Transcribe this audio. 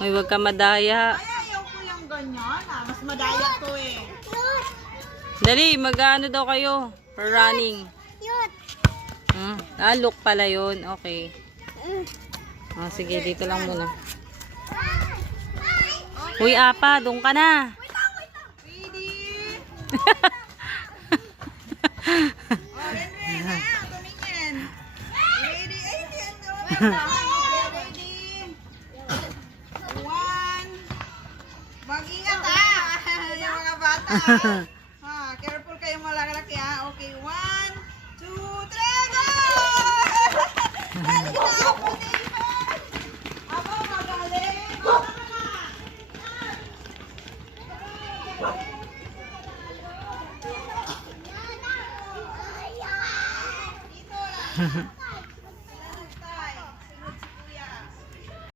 Hoy, wag ka madaya. Ay, ayaw ko yung ganyan. Mas madaya to eh. Dali, mag-ano daw kayo? For running. Look pala yun. Okay. Sige, dito lang muna. Uy, apa, doon ka na. Ready? Ren, tumingin. Ready? Ay, hindi ano. Ready? One. Mag-ingat yung mga bata. Careful kayo malaki ha. Okay, 1, 2, 3, go! Dali na ako, David! Ako, magaling! Dito lang.